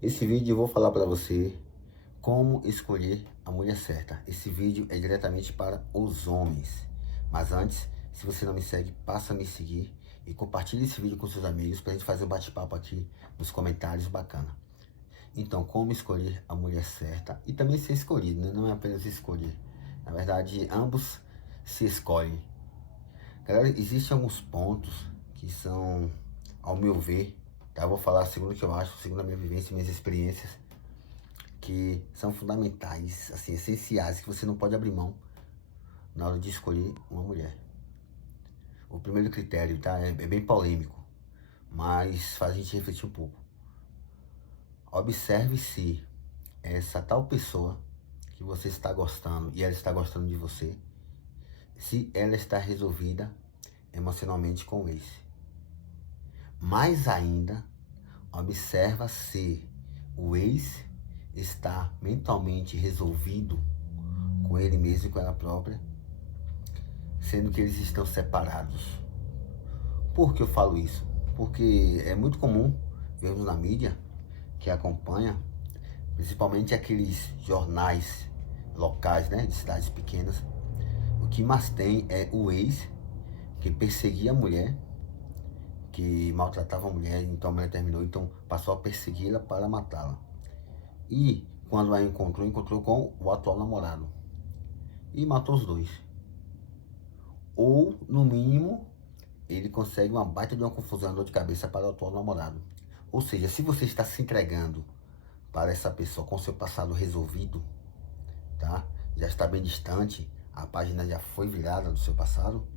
Esse vídeo eu vou falar para você como escolher a mulher certa. Esse vídeo é diretamente para os homens. Mas antes, se você não me segue, passa a me seguir e compartilhe esse vídeo com seus amigos para a gente fazer um bate-papo aqui nos comentários bacana. Então, como escolher a mulher certa e também ser escolhido, né? Não é apenas escolher. Na verdade, ambos se escolhem. Galera, existem alguns pontos que são, ao meu ver, tá? Eu vou falar segundo o que eu acho, segundo a minha vivência e minhas experiências, que são fundamentais, assim, essenciais, que você não pode abrir mão na hora de escolher uma mulher. O primeiro critério, tá? É bem polêmico, mas faz a gente refletir um pouco. Observe se essa tal pessoa que você está gostando e ela está gostando de você, se ela está resolvida emocionalmente com o ex. Mais ainda, observa se o ex está mentalmente resolvido com ele mesmo e com ela própria, sendo que eles estão separados. Por que eu falo isso? Porque é muito comum vermos na mídia que acompanha, principalmente aqueles jornais locais, né, de cidades pequenas, o que mais tem é o ex que perseguia a mulher, que maltratava a mulher, então a mulher terminou, então passou a persegui-la para matá-la. E quando a encontrou com o atual namorado. E matou os dois. Ou, no mínimo, ele consegue uma baita de uma confusão, dor de cabeça para o atual namorado. Ou seja, se você está se entregando para essa pessoa com seu passado resolvido, tá? Já está bem distante, a página já foi virada do seu passado,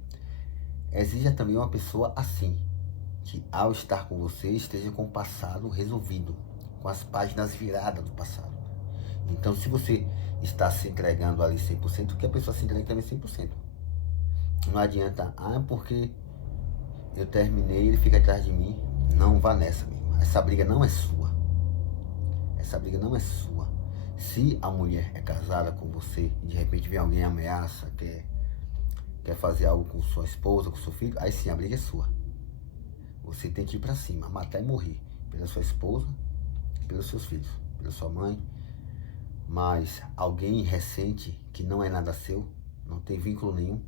exija também uma pessoa assim, que ao estar com você esteja com o passado resolvido, com as páginas viradas do passado. Então, se você está se entregando ali 100%, que a pessoa se entregue também 100%. Não adianta, porque eu terminei, ele fica atrás de mim. Não vá nessa, mesmo. Essa briga não é sua. Essa briga não é sua. Se a mulher é casada com você e de repente vem alguém ameaça, quer fazer algo com sua esposa, com seu filho, aí sim a briga é sua. Você tem que ir pra cima, matar e morrer. Pela sua esposa, pelos seus filhos, pela sua mãe. Mas alguém recente que não é nada seu, não tem vínculo nenhum,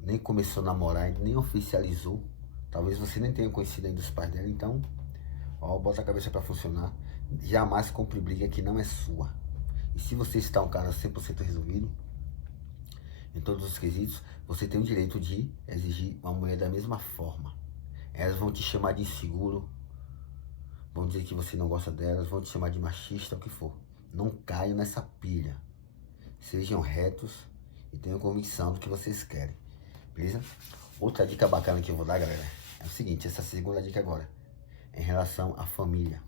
nem começou a namorar, nem oficializou, talvez você nem tenha conhecido ainda os pais dela, então, ó, bota a cabeça para funcionar. Jamais compre briga que não é sua. E se você está um cara 100% resolvido, em todos os quesitos, você tem o direito de exigir uma mulher da mesma forma. Elas vão te chamar de inseguro, vão dizer que você não gosta delas, vão te chamar de machista, o que for. Não caiam nessa pilha. Sejam retos e tenham convicção do que vocês querem. Beleza? Outra dica bacana que eu vou dar, galera, é o seguinte, essa segunda dica agora, em relação à família.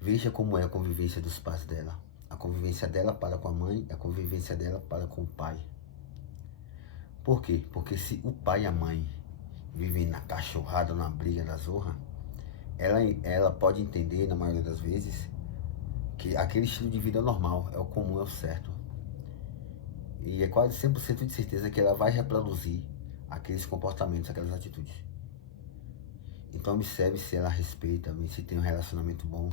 Veja como é a convivência dos pais dela. A convivência dela para com a mãe, a convivência dela para com o pai. Por quê? Porque se o pai e a mãe vivem na cachorrada, na briga da zorra, ela pode entender, na maioria das vezes, que aquele estilo de vida é normal, é o comum, é o certo. E é quase 100% de certeza que ela vai reproduzir aqueles comportamentos, aquelas atitudes. Então observe se ela respeita, se tem um relacionamento bom.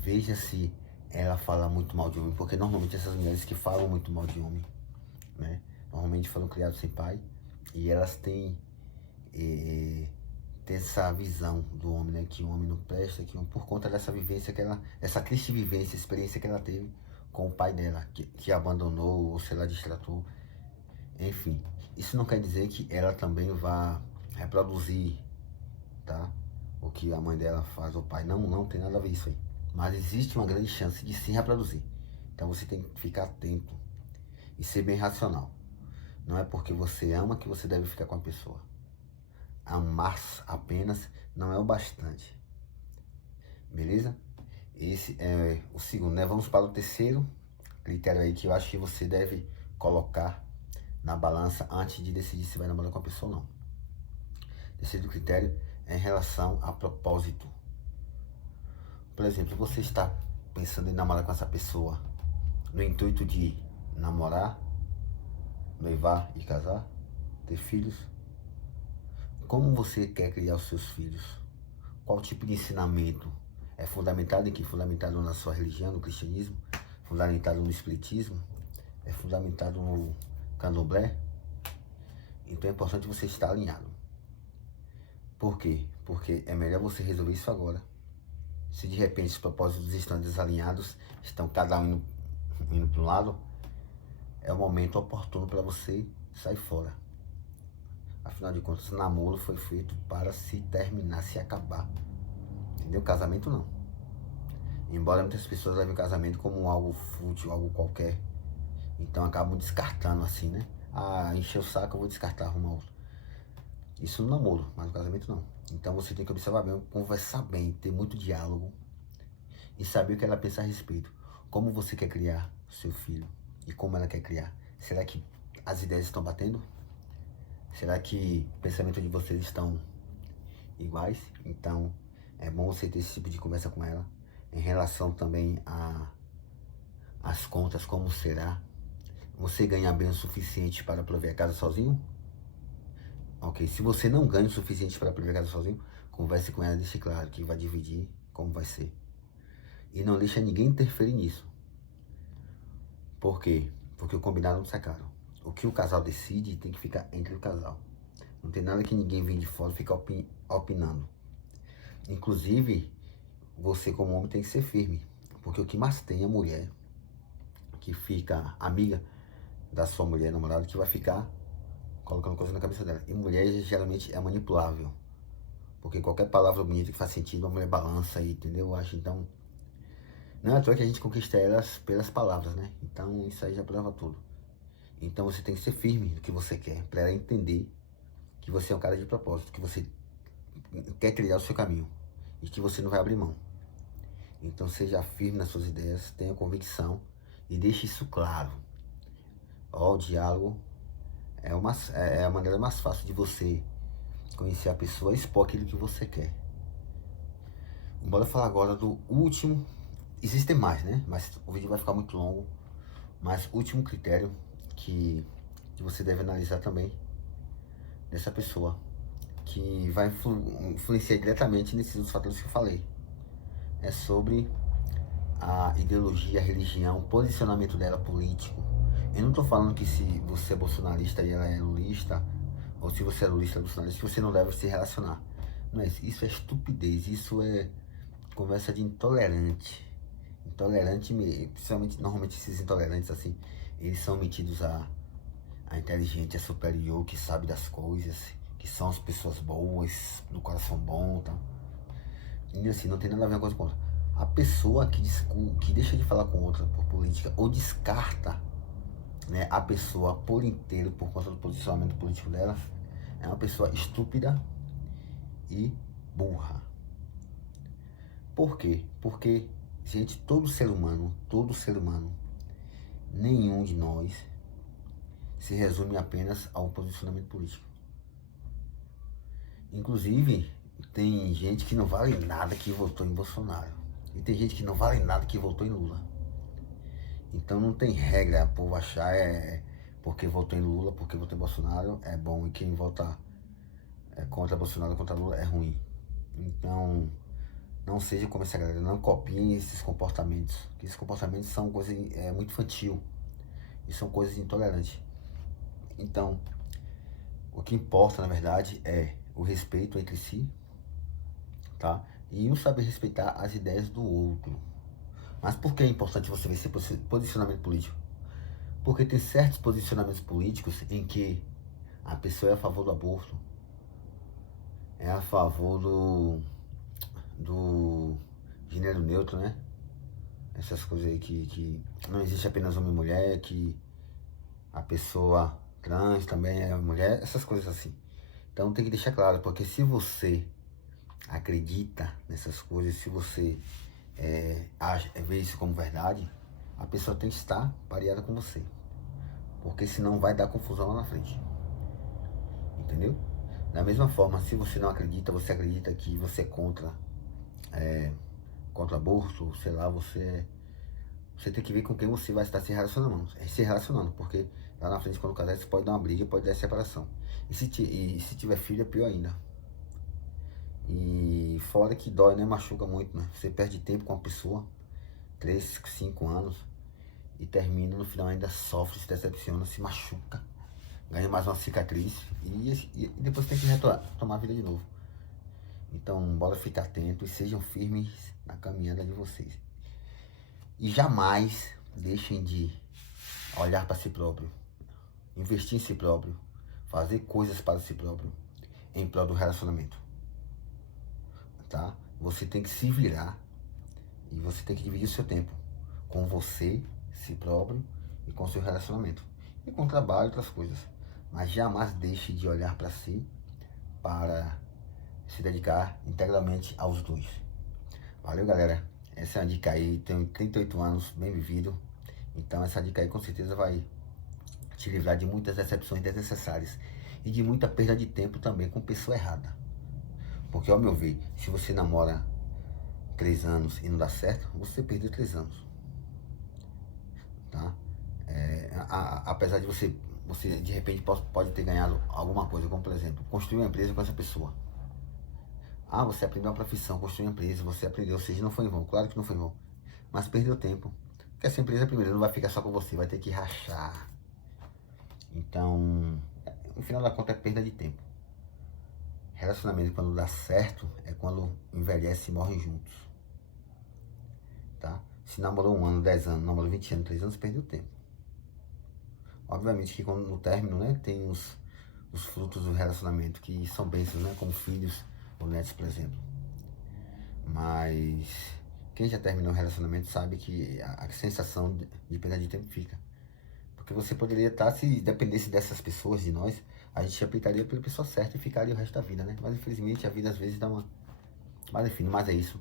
Veja se ela fala muito mal de homem, porque normalmente essas mulheres que falam muito mal de homem, né, normalmente foram criadas sem pai e elas têm essa visão do homem, né, que o homem não presta, por conta dessa vivência essa triste vivência, experiência que ela teve com o pai dela, que abandonou ou sei lá, distratou. Enfim, isso não quer dizer que ela também vá reproduzir, tá? O que a mãe dela faz, o pai. Não, não tem nada a ver isso aí. Mas existe uma grande chance de se reproduzir. Então você tem que ficar atento e ser bem racional. Não é porque você ama que você deve ficar com a pessoa. Amar apenas não é o bastante. Beleza? Esse é o segundo, né? Vamos para o terceiro critério aí que eu acho que você deve colocar na balança antes de decidir se vai namorar com a pessoa ou não. Terceiro critério é em relação a propósito. Por exemplo, você está pensando em namorar com essa pessoa no intuito de namorar, noivar e casar, ter filhos? Como você quer criar os seus filhos? Qual tipo de ensinamento? É fundamentado em que? Fundamentado na sua religião, no cristianismo? Fundamentado no espiritismo? É fundamentado no candomblé? Então é importante você estar alinhado. Por quê? Porque é melhor você resolver isso agora. Se de repente os propósitos estão desalinhados, estão cada um indo para um lado, é o momento oportuno para você sair fora. Afinal de contas, o namoro foi feito para se terminar, se acabar. Entendeu? Casamento não. Embora muitas pessoas levem o casamento como algo fútil, algo qualquer. Então acabam descartando assim, né? Ah, encheu o saco, eu vou descartar, arrumar outro. Isso no namoro, mas no casamento não. Então você tem que observar bem, conversar bem, ter muito diálogo e saber o que ela pensa a respeito. Como você quer criar seu filho e como ela quer criar. Será que as ideias estão batendo? Será que o pensamento de vocês estão iguais? Então é bom você ter esse tipo de conversa com ela. Em relação também às contas, como será? Você ganha bem o suficiente para prover a casa sozinho? Ok, se você não ganha o suficiente para prover a casa sozinho, converse com ela e deixe claro que vai dividir, como vai ser. E não deixa ninguém interferir nisso. Por quê? Porque o combinado não sai caro. O que o casal decide tem que ficar entre o casal. Não tem nada que ninguém vem de fora e fica opinando. Inclusive, você como homem tem que ser firme. Porque o que mais tem é a mulher que fica amiga da sua mulher namorada, que vai ficar colocando coisa na cabeça dela. E mulher geralmente é manipulável. Porque qualquer palavra bonita que faz sentido, a mulher balança aí, entendeu? Eu acho, então... Não é à toa que a gente conquista elas pelas palavras, né? Então isso aí já prova tudo. Então você tem que ser firme no que você quer, para ela entender que você é um cara de propósito, que você quer trilhar o seu caminho e que você não vai abrir mão. Então seja firme nas suas ideias, tenha convicção e deixe isso claro. Ó, o diálogo é a maneira mais fácil de você conhecer a pessoa e expor aquilo que você quer. Bora falar agora do último. Existem mais, né? Mas o vídeo vai ficar muito longo. Mas o último critério que você deve analisar também dessa pessoa, que vai influenciar diretamente nesses outros fatores que eu falei. É sobre a ideologia, a religião, o posicionamento dela político. Eu não tô falando que se você é bolsonarista e ela é lulista, ou se você é lulista e bolsonarista, que você não deve se relacionar. Não é isso. Isso é estupidez, isso é conversa de intolerante. Intolerante, principalmente, normalmente esses intolerantes assim, eles são metidos a inteligente, a superior, que sabe das coisas, que são as pessoas boas, do coração bom, tá? E assim, não tem nada a ver uma coisa com outra. A pessoa que deixa de falar com outra por política, ou descarta, né, a pessoa por inteiro por conta do posicionamento político dela, é uma pessoa estúpida e burra. Por quê? Porque, gente, todo ser humano, nenhum de nós se resume apenas ao posicionamento político. Inclusive, tem gente que não vale nada que votou em Bolsonaro. E tem gente que não vale nada que votou em Lula. Então não tem regra, o povo achar porque votou em Lula, porque votou em Bolsonaro é bom, e quem vota contra Bolsonaro, contra Lula é ruim. Então, não seja como essa galera, não copiem esses comportamentos, que esses comportamentos são coisas muito infantil e são coisas intolerantes. Então, o que importa, na verdade, é o respeito entre si, tá? E um saber respeitar as ideias do outro. Mas por que é importante você ver esse posicionamento político? Porque tem certos posicionamentos políticos em que a pessoa é a favor do aborto, é a favor do gênero neutro, né? Essas coisas aí que não existe apenas homem e mulher, que a pessoa trans também é mulher, essas coisas assim. Então tem que deixar claro, porque se você acredita nessas coisas, se você vê isso como verdade, a pessoa tem que estar pareada com você. Porque senão vai dar confusão lá na frente. Entendeu? Da mesma forma, se você não acredita, você acredita que você é contra aborto, sei lá, você tem que ver com quem você vai estar se relacionando, porque lá na frente, quando casar, você pode dar uma briga, pode dar separação. E se tiver filho, é pior ainda. E fora que dói, né? Machuca muito, né? Você perde tempo com a pessoa, 3, 5 anos, e termina, no final ainda sofre, se decepciona, se machuca, ganha mais uma cicatriz e depois tem que retomar a vida de novo. Então, bora ficar atento e sejam firmes na caminhada de vocês. E jamais deixem de olhar para si próprio, investir em si próprio, fazer coisas para si próprio, em prol do relacionamento. Tá? Você tem que se virar e você tem que dividir o seu tempo com você, si próprio e com o seu relacionamento. E com o trabalho e outras coisas. Mas jamais deixe de olhar para si para se dedicar integralmente aos dois. Valeu, galera. Essa é uma dica aí. Tenho 38 anos, bem vivido. Então essa dica aí com certeza vai te livrar de muitas decepções desnecessárias. E de muita perda de tempo também com pessoa errada. Porque, ao meu ver, se você namora 3 anos e não dá certo, você perdeu 3 anos. Tá? Apesar de você de repente pode ter ganhado alguma coisa, como por exemplo, construir uma empresa com essa pessoa. Ah, você aprendeu uma profissão, construiu uma empresa, você aprendeu, ou seja, não foi em vão, claro que não foi em vão. Mas perdeu tempo. Porque essa empresa, primeiro, não vai ficar só com você, vai ter que rachar. Então, no final da conta é perda de tempo. Relacionamento, quando dá certo, é quando envelhece e morrem juntos. Tá? Se namorou 1 ano, 10 anos, namorou 20 anos, 3 anos, perdeu tempo. Obviamente que quando, no término, né, tem os frutos do relacionamento, que são bênçãos, né, como filhos ou netos, por exemplo. Mas quem já terminou um relacionamento sabe que a sensação de perda de tempo fica. Porque você poderia estar, se dependesse dessas pessoas, de nós, a gente aplicaria pela pessoa certa e ficaria o resto da vida, né? Mas infelizmente a vida às vezes dá uma... Mas enfim, mas é isso.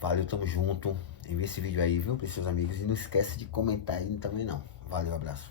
Valeu, tamo junto. Envie esse vídeo aí, viu, para seus amigos. E não esquece de comentar aí também não. Valeu, abraço.